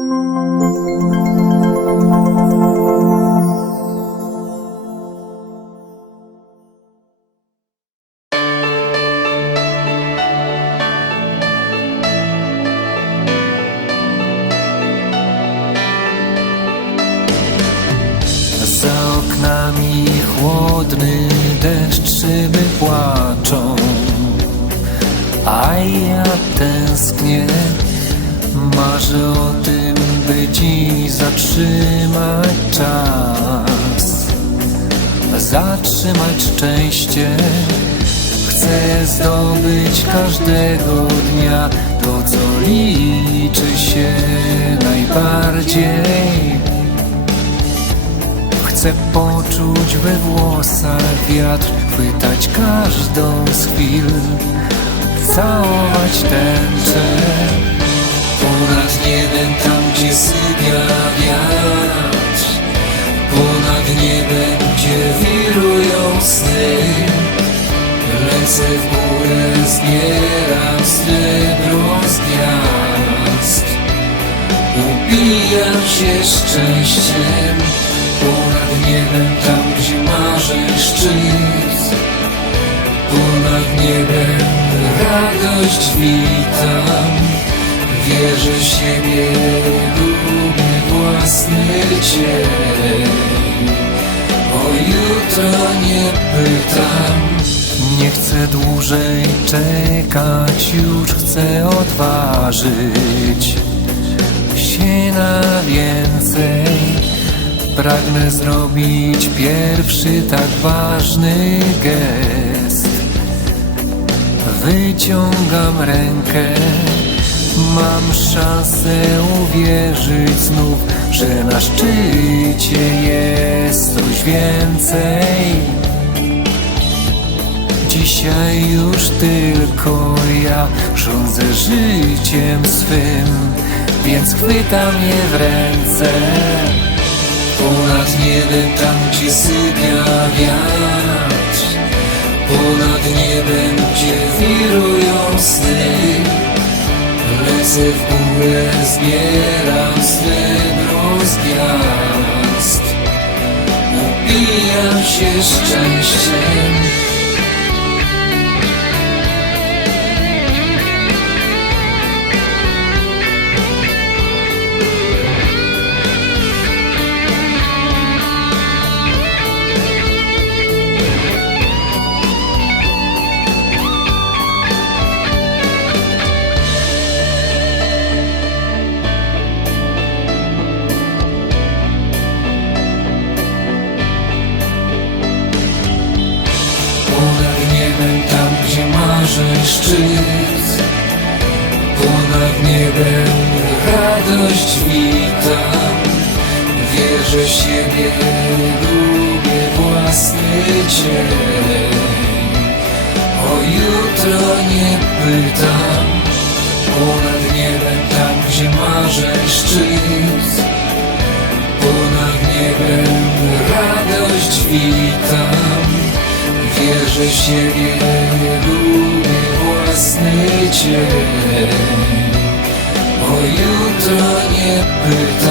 Za oknami chłodny deszcz szyby płaczą. A ja tęsknię Marzę o tym, dziś zatrzymać czas Zatrzymać szczęście Chcę zdobyć każdego dnia To, co liczy się najbardziej Chcę poczuć we włosach wiatr, chwytać każdą z chwil, całować tęczę. Lecę w górę, zbieram srebro z gwiazd. Upijam się szczęściem Ponad niebem, tam gdzie marzeń szczyt. Ponad niebem radość witam Wierzę w siebie, lubię własny cień O jutro nie pytam Nie chcę dłużej czekać, już chcę odważyć się na więcej. Pragnę zrobić pierwszy tak ważny gest. Wyciągam rękę, mam szansę uwierzyć znów, że na szczycie jest coś więcej. Dzisiaj już tylko ja rządzę życiem swym, więc chwytam je w ręce. Ponad niebem, tam gdzie sypia wiatr, ponad niebem, gdzie wirują sny. Lecę w górę, zbieram srebro z gwiazd. Upijam się szczęściem. Gdzie marzeń szczyt. Ponad niebem radość witam Wierzę siebie, lubię własny cień. O jutro nie pytam. Ponad niebem, tam gdzie marzeń szczyt. Ponad niebem radość witam W siebie, lubię własny cień O jutro nie pytam